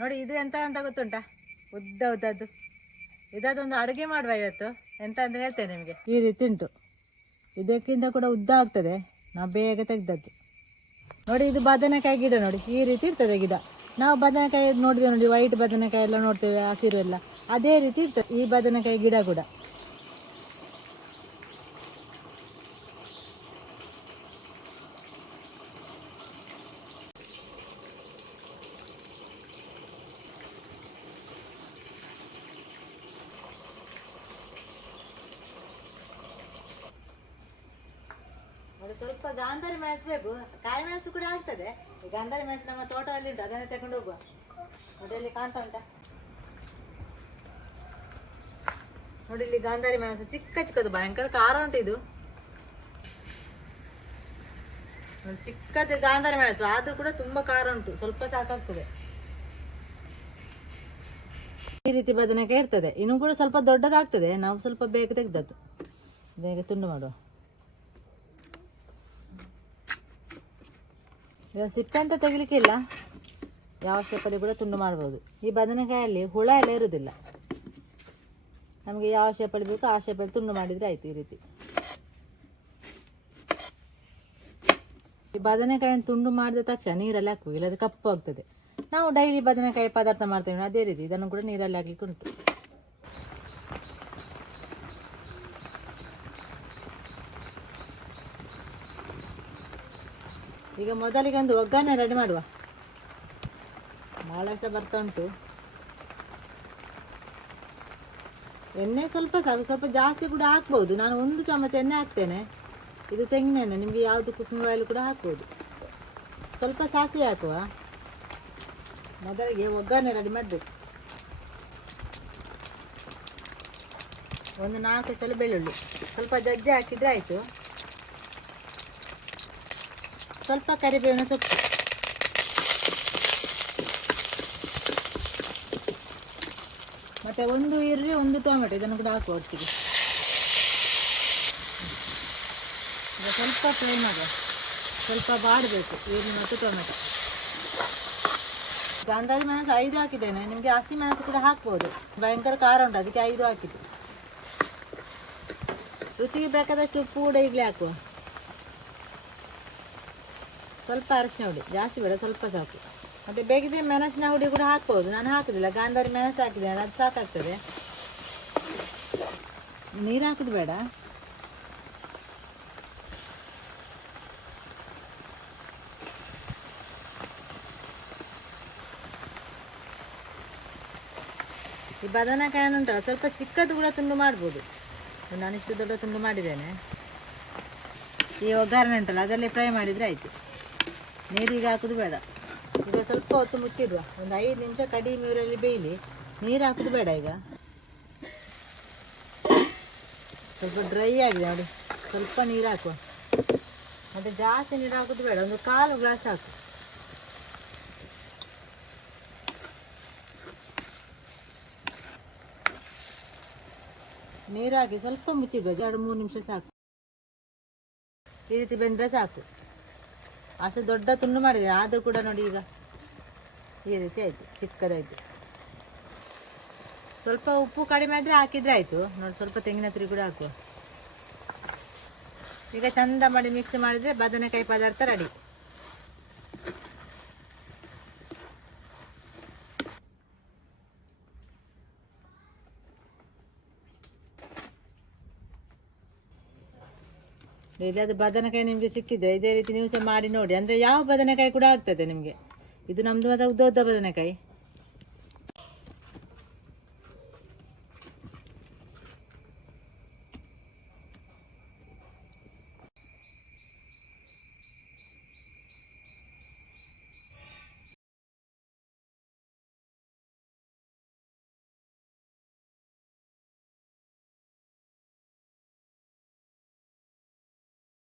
ನೋಡಿ, ಇದು ಎಂತ ಅಂತ ಗೊತ್ತುಂಟಾ? ಉದ್ದ, ಉದ್ದದ್ದು. ಇದಾದೊಂದು ಅಡುಗೆ ಮಾಡುವ ಇವತ್ತು. ಎಂತ ಅಂತ ಹೇಳ್ತೇನೆ ನಿಮಗೆ. ಈ ರೀತಿ ಉಂಟು. ಇದಕ್ಕಿಂತ ಕೂಡ ಉದ್ದ ಆಗ್ತದೆ. ನಾವು ಬೇಗ ತೆಗ್ದದ್ದು. ನೋಡಿ, ಇದು ಬದನೆಕಾಯಿ ಗಿಡ ನೋಡಿ. ಈ ರೀತಿ ಇರ್ತದೆ ಗಿಡ. ನಾವು ಬದನೆಕಾಯಿ ನೋಡಿದೆ ನೋಡಿ ವೈಟ್ ಬದನೆಕಾಯಿ ಎಲ್ಲ ನೋಡ್ತೇವೆ, ಹಸಿರು ಎಲ್ಲ. ಅದೇ ರೀತಿ ಇರ್ತದೆ ಈ ಬದನೆಕಾಯಿ ಗಿಡ ಕೂಡ. ಸ್ವಲ್ಪ ಗಾಂಧಾರಿ ಮೆಣಸು ಬೇಕು. ಕಾಯಿ ಮೆಣಸು ಕೂಡ ಆಗ್ತದೆ. ಗಾಂಧಾರಿ ಮೆಣಸು ನಮ್ಮ ತೋಟದಲ್ಲಿ ಉಂಟು, ಅದನ್ನೇ ತಗೊಂಡು ಹೋಗುವ. ಅದರಲ್ಲಿ ಕಾಣ್ತಾ ಉಂಟಾ? ನೋಡಿ, ಇಲ್ಲಿ ಗಾಂಧಾರಿ ಮೆಣಸು ಚಿಕ್ಕ ಚಿಕ್ಕದು, ಭಯಂಕರ ಖಾರ ಉಂಟು ಇದು. ಚಿಕ್ಕದು ಗಾಂಧಾರಿ ಮೆಣಸು, ಆದ್ರೂ ಕೂಡ ತುಂಬಾ ಖಾರ ಉಂಟು, ಸ್ವಲ್ಪ ಸಾಕಾಗ್ತದೆ. ಈ ರೀತಿ ಬದನೆಕಾಯಿ ಇರ್ತದೆ. ಇನ್ನು ಕೂಡ ಸ್ವಲ್ಪ ದೊಡ್ಡದಾಗ್ತದೆ, ನಾವು ಸ್ವಲ್ಪ ಬೇಗ ತೆಗ್ದದ್ದು. ಬೇಗ ತುಂಡು ಮಾಡುವ. ಇದನ್ನು ಸಿಪ್ಪೆ ಅಂತ ಇಲ್ಲ ಯಾವ ಶೇಪಲ್ಲಿ ಕೂಡ ತುಂಡು ಮಾಡ್ಬೋದು. ಈ ಬದನೆಕಾಯಲ್ಲಿ ಹುಳ ಎಲ್ಲ ಇರುವುದಿಲ್ಲ ನಮಗೆ ಯಾವ ಶೇಪಲ್ಲಿ ಬೇಕೋ ಆ ಶೇಪಲ್ಲಿ ತುಂಡು ಮಾಡಿದರೆ ಆಯ್ತು ಈ ರೀತಿ. ಈ ಬದನೆಕಾಯಿಯನ್ನು ತುಂಡು ಮಾಡಿದ ತಕ್ಷಣ ನೀರಲ್ಲಿ ಹಾಕುವ ಇಲ್ಲದೆ ಕಪ್ಪು ಆಗ್ತದೆ. ನಾವು ಡೈಲಿ ಬದನೆಕಾಯಿ ಪದಾರ್ಥ ಮಾಡ್ತೇವೆ ಅದೇ ರೀತಿ, ಇದನ್ನು ಕೂಡ ನೀರಲ್ಲಿ ಹಾಕ್ಲಿಕ್ಕೆ ಉಂಟು. ಈಗ ಮೊದಲಿಗೆ ಒಂದು ಒಗ್ಗರಣೆ ರೆಡಿ ಮಾಡುವ. ಭಾಳ ಸಹ ಬರ್ತಾ ಉಂಟು. ಎಣ್ಣೆ ಸ್ವಲ್ಪ ಸಾಕು, ಸ್ವಲ್ಪ ಜಾಸ್ತಿ ಕೂಡ ಹಾಕ್ಬೋದು. ನಾನು ಒಂದು ಚಮಚ ಎಣ್ಣೆ ಹಾಕ್ತೇನೆ. ಇದು ತೆಂಗಿನ ಎಣ್ಣೆ, ನಿಮಗೆ ಯಾವುದು ಕುಕಿಂಗ್ ಆಯಿಲ್ ಕೂಡ ಹಾಕ್ಬೋದು. ಸ್ವಲ್ಪ ಸಾಸಿವೆ ಹಾಕುವ. ಮೊದಲಿಗೆ ಒಗ್ಗರಣೆ ರೆಡಿ ಮಾಡಬೇಕು. ಒಂದು ನಾಲ್ಕು ಸಲ ಬೆಳ್ಳುಳ್ಳಿ ಸ್ವಲ್ಪ ಜಜ್ಜೆ ಹಾಕಿದ್ರೆ ಆಯಿತು. ಸ್ವಲ್ಪ ಕರಿಬೇವಿನ ಸೊಪ್ಪು. ಮತ್ತೆ ಒಂದು ಈರುಳ್ಳಿ, ಒಂದು ಟೊಮೆಟೊ, ಇದನ್ನು ಕೂಡ ಹಾಕುವ ಒಟ್ಟಿಗೆ. ಸ್ವಲ್ಪ ಫ್ರೈ ಮಾಡುವ ಸ್ವಲ್ಪ ಬಾಡಬೇಕು, ಈರುಳ್ಳಿ ಮತ್ತು ಟೊಮೆಟೊ. ಈಗ ಅಂದಾಜು ಮೆಣಸು ಐದು ಹಾಕಿದ್ದೇನೆ, ನಿಮಗೆ ಹಸಿ ಮೆಣಸು ಕೂಡ ಹಾಕ್ಬೋದು. ಭಯಂಕರ ಖಾರ ಉಂಟು, ಅದಕ್ಕೆ ಐದು ಹಾಕಿದ್ದು. ರುಚಿಗೆ ಬೇಕಾದಷ್ಟು ಉಪ್ಪು ಕೂಡ ಈಗಲೇ ಹಾಕುವ. ಸ್ವಲ್ಪ ಅರಶಿನ ಹುಡಿ, ಜಾಸ್ತಿ ಬೇಡ, ಸ್ವಲ್ಪ ಸಾಕು. ಮತ್ತೆ ಬೇಕಿದ್ರೆ ಮೆಣಸಿನ ಹುಡಿ ಕೂಡ ಹಾಕ್ಬೋದು. ನಾನು ಹಾಕುದಿಲ್ಲ, ಗಾಂಧಾರಿ ಮೆಣಸು ಹಾಕಿದ್ದೇನೆ ಅದು ಸಾಕಾಗ್ತದೆ. ನೀರು ಹಾಕುದು ಬೇಡ. ಈ ಬದನೆಕಾಯಿ ಉಂಟಲ್ಲ, ಸ್ವಲ್ಪ ಚಿಕ್ಕದು ಕೂಡ ತುಂಡು ಮಾಡ್ಬೋದು. ನಾನು ಇಷ್ಟು ದೊಡ್ಡ ತುಂಡು ಮಾಡಿದ್ದೇನೆ. ಈ ಒಗ್ಗರಣೆ ಉಂಟಲ್ಲ, ಅದರಲ್ಲಿ ಫ್ರೈ ಮಾಡಿದರೆ ಆಯಿತು. ನೀರಿಗೆ ಹಾಕುದು ಬೇಡ. ಈಗ ಸ್ವಲ್ಪ ಹೊತ್ತು ಮುಚ್ಚಿಡುವ. ಒಂದು ಐದು ನಿಮಿಷ ಕಡಿಮೆ ಊರಲ್ಲಿ ಬೇಯಲಿ. ನೀರು ಹಾಕುದು ಬೇಡ ಈಗ. ಸ್ವಲ್ಪ ಡ್ರೈ ಆಗಿದೆ ನೋಡಿ. ಸ್ವಲ್ಪ ನೀರು ಹಾಕುವ. ಮತ್ತೆ ಜಾಸ್ತಿ ನೀರು ಹಾಕುದು ಬೇಡ. ಒಂದು ಕಾಲು ಗ್ಲಾಸ್ ಹಾಕು. ನೀರು ಹಾಕಿ ಸ್ವಲ್ಪ ಮುಚ್ಚಿಡ್ಬೇಕು ಎರಡು, ಮೂರು ನಿಮಿಷ ಸಾಕು. ಈ ರೀತಿ ಬೆಂದ್ರೆ ಸಾಕು. ಅಷ್ಟು ದೊಡ್ಡ ತುಂಡು ಮಾಡಿದೆ, ಆದರೂ ಕೂಡ ನೋಡಿ ಈಗ. ಈ ರೀತಿ ಆಯಿತು, ಚಿಕ್ಕದಾಯಿತು. ಸ್ವಲ್ಪ ಉಪ್ಪು ಕಡಿಮೆ ಆದರೆ ಹಾಕಿದರೆ ಆಯಿತು. ನೋಡಿ, ಸ್ವಲ್ಪ ತೆಂಗಿನ ತುರಿ ಕೂಡ ಹಾಕುವ. ಈಗ ಚಂದ ಮಾಡಿ ಮಿಕ್ಸ್ ಮಾಡಿದರೆ ಬದನೆಕಾಯಿ ಪದಾರ್ಥ ರೆಡಿ ಇಲ್ಲದ ಬದನೆಕಾಯಿ ನಿಮಗೆ ಸಿಕ್ಕಿದೆ ಇದೇ ರೀತಿ ನೀವು ಸಹ ಮಾಡಿ ನೋಡಿ. ಅಂದರೆ ಯಾವ ಬದನೆಕಾಯಿ ಕೂಡ ಆಗ್ತದೆ ನಿಮಗೆ. ಇದು ನಮ್ಮದು ಮತ್ತು ಉದ್ದ ಉದ್ದ ಬದನೆಕಾಯಿ.